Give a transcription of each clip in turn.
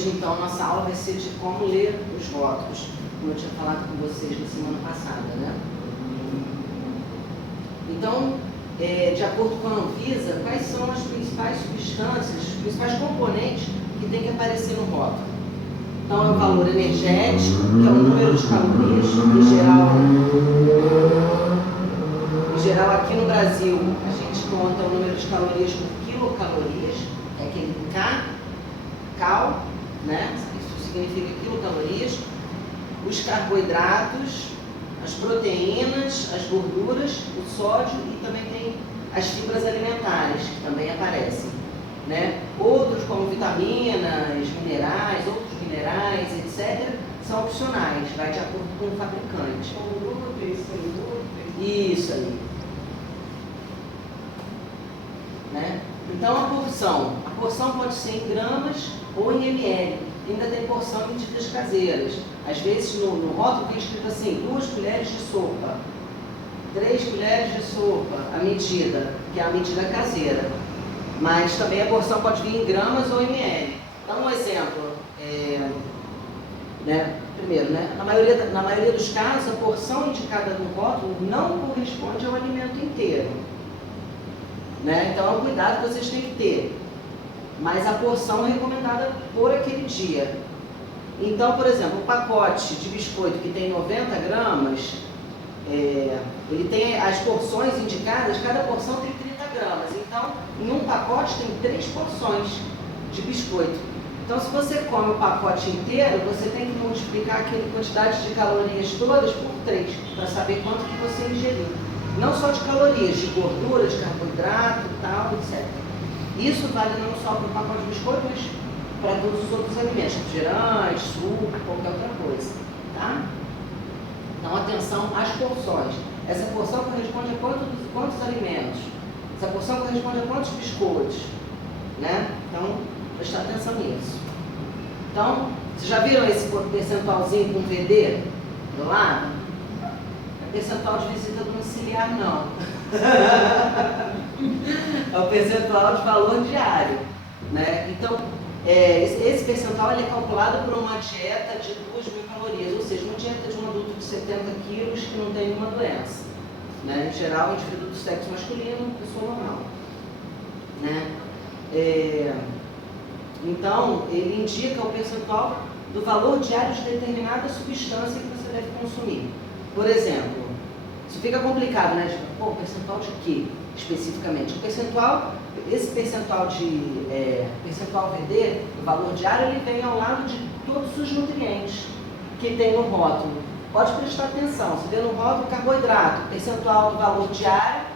hoje, então, nossa aula vai ser de como ler os rótulos, como eu tinha falado com vocês na semana passada, né? Então, de acordo com a Anvisa, quais são as principais substâncias, os principais componentes que tem que aparecer no rótulo? Então, é o valor energético, que é o número de calorias, em geral aqui no Brasil, a gente conta o número de calorias por quilocalorias, é aquele cal, né? Isso significa quilocalorias, os carboidratos, as proteínas, as gorduras, o sódio e também tem as fibras alimentares, que também aparecem, né? Outros como vitaminas, minerais, outros minerais, etc., são opcionais, vai de acordo com o fabricante. Isso aí. Né? Então a porção pode ser em gramas ou em ml. Ainda tem porção em medidas caseiras. Às vezes no rótulo tem escrito assim, 2 colheres de sopa, 3 colheres de sopa, a medida, que é a medida caseira. Mas também a porção pode vir em gramas ou em ml. Então um exemplo, né? Primeiro, né? Na maioria dos casos, a porção indicada no rótulo não corresponde ao alimento inteiro. Né? Então é um cuidado que vocês têm que ter. Mas a porção é recomendada por aquele dia. Então, por exemplo, o pacote de biscoito que tem 90 gramas, ele tem as porções indicadas, cada porção tem 30 gramas. Então, em um pacote tem 3 porções de biscoito. Então, se você come o pacote inteiro, você tem que multiplicar aquela quantidade de calorias todas por 3, para saber quanto que você ingeriu. Não só de calorias, de gordura, de carboidrato, tal, etc. Isso vale não só para o pacote de biscoito, mas para todos os outros alimentos, refrigerante, suco, qualquer outra coisa, tá? Então, atenção às porções. Essa porção corresponde a quantos alimentos? Essa porção corresponde a quantos biscoitos? Né? Então, prestar atenção nisso. Então, vocês já viram esse percentualzinho com VD do lado? É percentual de visita domiciliar, não. É o percentual de valor diário. Né? Então, esse percentual ele é calculado por uma dieta de 2.000 calorias, ou seja, uma dieta de um adulto de 70 quilos que não tem nenhuma doença. Né? Em geral, indivíduo do sexo masculino, pessoa normal. Né? Então, ele indica o percentual do valor diário de determinada substância que você deve consumir. Por exemplo, isso fica complicado, né? Pô, percentual de quê, especificamente? Esse percentual percentual VD, o valor diário, ele vem ao lado de todos os nutrientes que tem no rótulo. Pode prestar atenção, se vê no rótulo carboidrato, percentual do valor diário,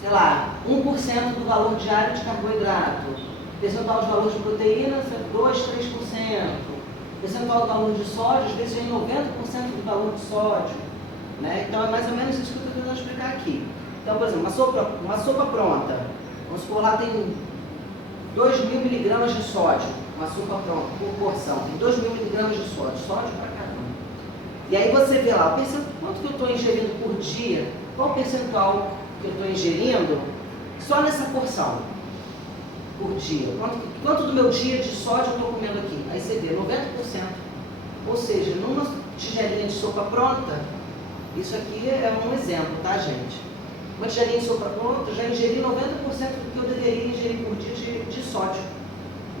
sei lá, 1% do valor diário de carboidrato. Percentual de valor de proteína, 2, 3%. Percentual do valor de sódio, às vezes vem 90% do valor de sódio. Né? Então é mais ou menos isso que eu estou tentando explicar aqui. Então, por exemplo, uma sopa pronta, vamos supor lá tem 2.000 miligramas de sódio, uma sopa pronta, por porção, tem 2.000 miligramas de sódio pra caramba. E aí você vê lá, quanto que eu estou ingerindo por dia, qual o percentual que eu estou ingerindo só nessa porção por dia, quanto do meu dia de sódio eu estou comendo aqui? Aí você vê 90%, ou seja, numa tigelinha de sopa pronta, isso aqui é um exemplo, tá, gente? Uma tigelinha de sopa pronta, eu já ingeri 90% do que eu deveria ingerir por dia de sódio.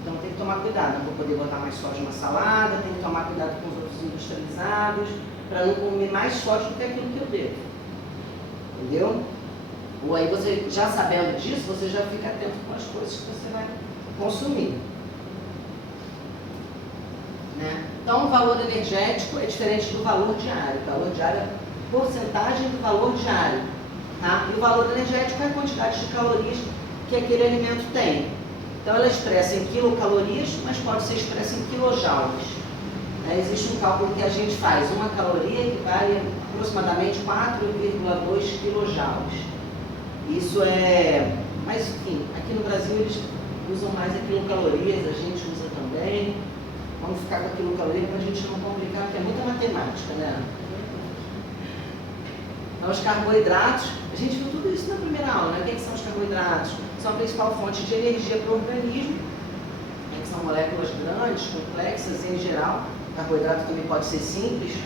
Então tem que tomar cuidado, não vou poder botar mais sódio na salada, tem que tomar cuidado com os outros industrializados, para não comer mais sódio do que aquilo que eu devo. Entendeu? Ou aí você, já sabendo disso, você já fica atento com as coisas que você vai consumir. Né? Então o valor energético é diferente do valor diário. O valor diário é porcentagem do valor diário. Tá? E o valor energético é a quantidade de calorias que aquele alimento tem. Então ela é expressa em quilocalorias, mas pode ser expressa em quilojoules. Existe um cálculo que a gente faz, uma caloria equivale a aproximadamente 4,2 quilojoules. Isso mas enfim, aqui no Brasil eles usam mais a quilocalorias, a gente usa também. Vamos ficar com a quilocaloria para a gente não complicar, porque é muita matemática, né? Então, os carboidratos, a gente viu tudo isso na primeira aula, né? O que são os carboidratos? São a principal fonte de energia para o organismo. O que são moléculas grandes, complexas, e em geral, o carboidrato também pode ser simples.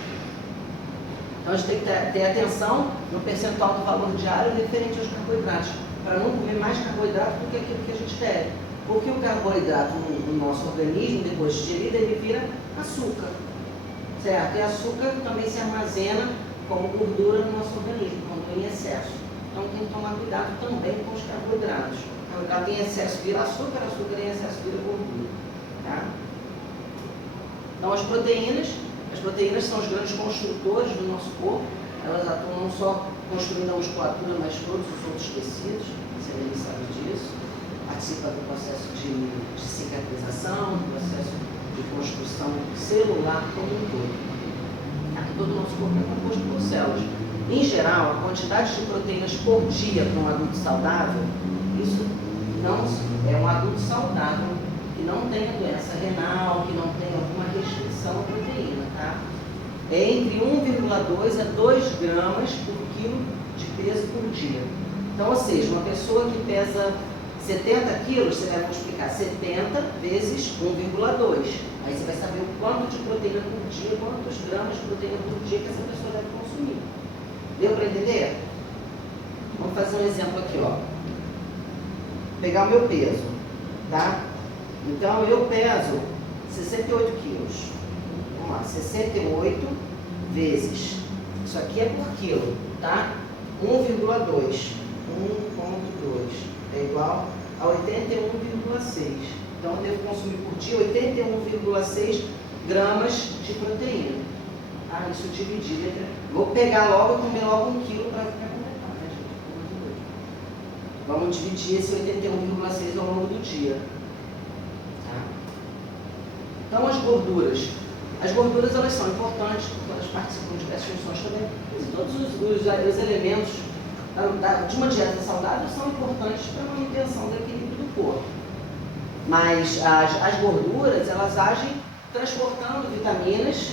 Então a gente tem que ter atenção no percentual do valor diário referente aos carboidratos, para não comer mais carboidrato do que aquilo que a gente deve. Porque o carboidrato no nosso organismo, depois de digerido, ele vira açúcar, certo? E açúcar também se armazena como gordura no nosso organismo, quando em excesso. Então tem que tomar cuidado também com os carboidratos. O carboidrato em excesso vira açúcar, açúcar em excesso vira gordura. Tá? Então as proteínas são os grandes construtores do nosso corpo. Elas atuam não só construindo a musculatura, mas todos os outros tecidos, você nem sabe disso. Participa do processo de cicatrização, do processo de construção celular como um todo. Todo o nosso corpo é composto por células. Em geral, a quantidade de proteínas por dia para um adulto saudável, isso não é um adulto saudável que não tenha doença renal, que não tenha alguma restrição à proteína, tá? É entre 1,2 a 2 gramas por quilo de peso por dia. Então, ou seja, uma pessoa que pesa 70 quilos, você vai multiplicar 70 vezes 1,2. Aí você vai saber o quanto de proteína por dia, quantos gramas de proteína por dia que essa pessoa deve consumir. Deu para entender? Vamos fazer um exemplo aqui, ó. Pegar o meu peso, tá? Então, eu peso 68 quilos. Vamos lá, 68 vezes. Isso aqui é por quilo, tá? 1,2. 1,2 é igual a 81,6. Então, eu devo consumir por dia 81,6 gramas de proteína. Ah, isso dividido entre... Vou pegar logo e comer logo 1 quilo para ficar completar, né, gente? Vamos dividir esse 81,6 ao longo do dia. Tá? Então, as gorduras. As gorduras, elas são importantes, porque elas participam de diversas funções também. Todos os elementos de uma dieta saudável são importantes para a manutenção do equilíbrio do corpo. Mas as gorduras, elas agem transportando vitaminas,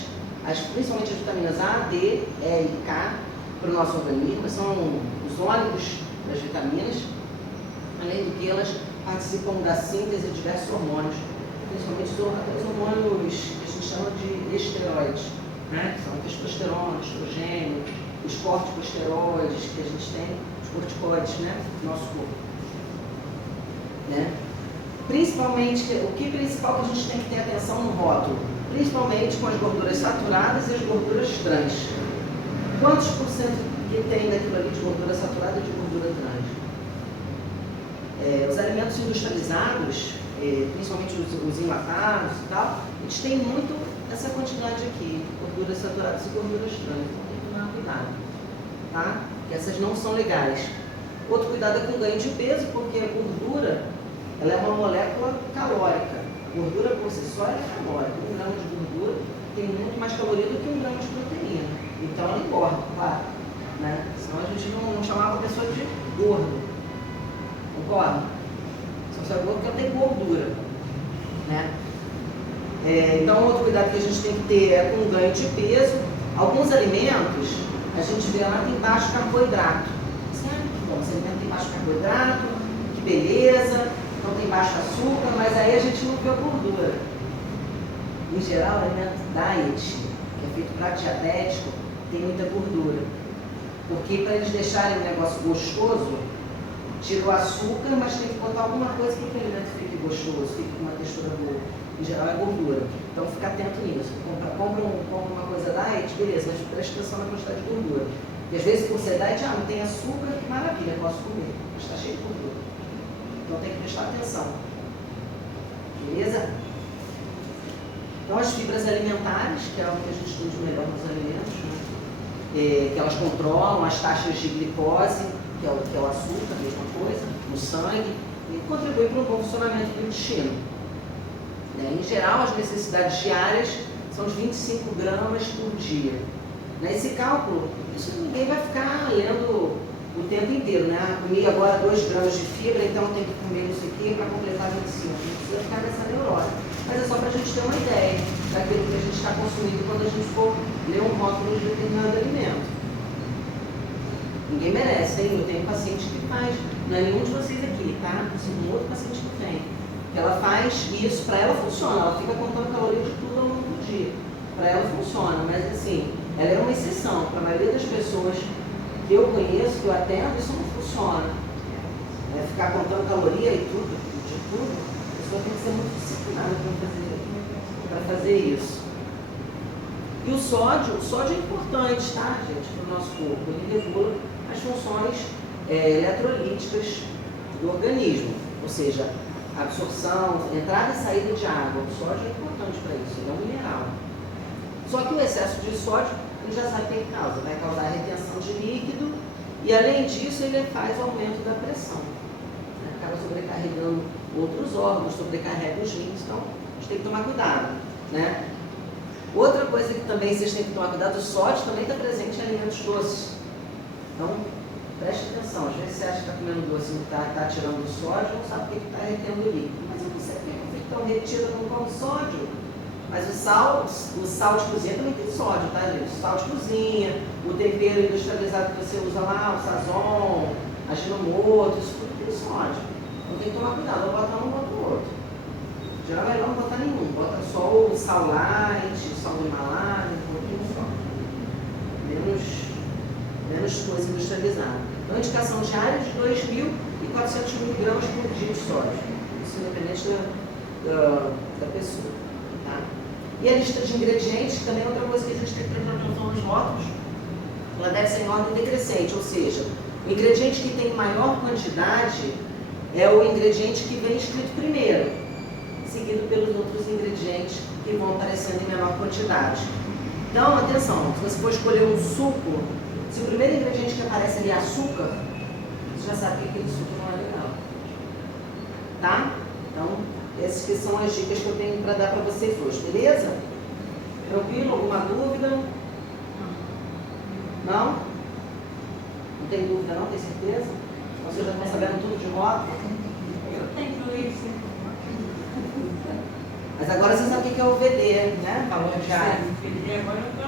principalmente as vitaminas A, D, E e K, para o nosso organismo. São os ônibus das vitaminas, além do que elas participam da síntese de diversos hormônios, principalmente os hormônios que a gente chama de esteroides, né? São testosterona, estrogênio, os corticosteroides que a gente tem, os corticoides, né, do nosso corpo. Né? Principalmente, o que principal que a gente tem que ter atenção no rótulo? Principalmente com as gorduras saturadas e as gorduras trans. Quantos por cento que tem daquilo ali de gordura saturada e de gordura trans? Os alimentos industrializados, principalmente os enlatados e tal, eles têm muito essa quantidade aqui, gorduras saturadas e gorduras trans. Então tem que tomar cuidado, tá? Porque essas não são legais. Outro cuidado é com o ganho de peso, porque a gordura, ela é uma molécula calórica. A gordura por si só é calórica. 1 grama de gordura tem muito mais caloria do que 1 grama de proteína. Então ela engorda, claro. Né? Senão a gente não chamava a pessoa de gordo. Concorda? Só é gordo porque ela tem gordura. Né? Então outro cuidado que a gente tem que ter é com o ganho de peso. Alguns alimentos, a gente vê lá tem baixo carboidrato. Bom, esse alimento tem baixo carboidrato, que beleza, não tem baixo açúcar, mas aí a gente não vê a gordura. Em geral, o alimento diet, que é feito para diabético, tem muita gordura. Porque para eles deixarem o negócio gostoso, tira o açúcar, mas tem que botar alguma coisa para que o alimento fique gostoso, fique com uma textura boa. Em geral é gordura. Então fica atento nisso. Compra uma coisa diet, beleza, mas presta atenção na quantidade de gordura. E às vezes por ser diet, não tem açúcar, que maravilha, posso comer. Mas está cheio de gordura. Então tem que prestar atenção. Beleza? Então as fibras alimentares, que é o que a gente estuda melhor nos alimentos, né? Que elas controlam as taxas de glicose, que é o açúcar, a mesma coisa, no sangue, e contribuem para o bom funcionamento do intestino. Em geral, as necessidades diárias são de 25 gramas por dia. Nesse cálculo, isso ninguém vai ficar lendo o tempo inteiro, né? Comi agora 2 gramas de fibra, então tem que comer isso aqui para completar 25. Não precisa ficar nessa neurose. Mas é só para a gente ter uma ideia daquilo que a gente está consumindo quando a gente for ler um rótulo de determinado alimento. Ninguém merece, hein? Eu tenho um paciente que faz, não é nenhum de vocês aqui, tá? Eu sou um outro paciente que tem. que ela faz isso, para ela funciona, ela fica contando caloria de tudo ao longo do dia. Para ela funciona, mas assim, ela é uma exceção. Para a maioria das pessoas que eu conheço, que eu atendo, isso não funciona. Ficar contando caloria e tudo, de tudo, a pessoa tem que ser muito disciplinada para fazer isso. E o sódio é importante, tá, gente, para o nosso corpo. Ele regula as funções eletrolíticas do organismo, ou seja, absorção, entrada e saída de água. O sódio é importante para isso, ele é um mineral. Só que o excesso de sódio, a gente já sabe o que causa, vai causar retenção de líquido e, além disso, ele faz o aumento da pressão. Acaba sobrecarregando outros órgãos, sobrecarrega os rins, então a gente tem que tomar cuidado, né? Outra coisa que também vocês têm que tomar cuidado, o sódio também está presente em alimentos doces. Então, preste atenção, às vezes você acha que está comendo doce e está tirando o sódio, não sabe por que está retendo o líquido. Mas eu não sei por que então retira não come sódio. Mas o sal de cozinha também tem sódio, tá, gente? O sal de cozinha, o tempero industrializado que você usa lá, o sazon, a ginomoto, isso tudo tem sódio. Então tem que tomar cuidado, não botar um, bota o outro. Já é melhor não botar nenhum, bota só o sal light, o sal do Himalaia, um pouquinho só. Menos coisa industrializada. Então, indicação diária de 2.400 miligramas por dia de sódio. Isso independente da pessoa. Tá? E a lista de ingredientes, que também é outra coisa que a gente tem que ter atenção nos rótulos, ela deve ser em ordem decrescente, ou seja, o ingrediente que tem maior quantidade é o ingrediente que vem escrito primeiro, seguido pelos outros ingredientes que vão aparecendo em menor quantidade. Então, atenção, se você for escolher um suco, se o primeiro ingrediente que aparece ali é açúcar, você já sabe que aquele suco não é legal. Tá? Então, essas que são as dicas que eu tenho para dar para vocês hoje, beleza? Tranquilo? Alguma dúvida? Não? Não tem dúvida não? Tem certeza? Vocês já estão sabendo tudo de moto? Eu tenho isso. Mas agora você sabe o que é o VD, né? Valor diário. Agora eu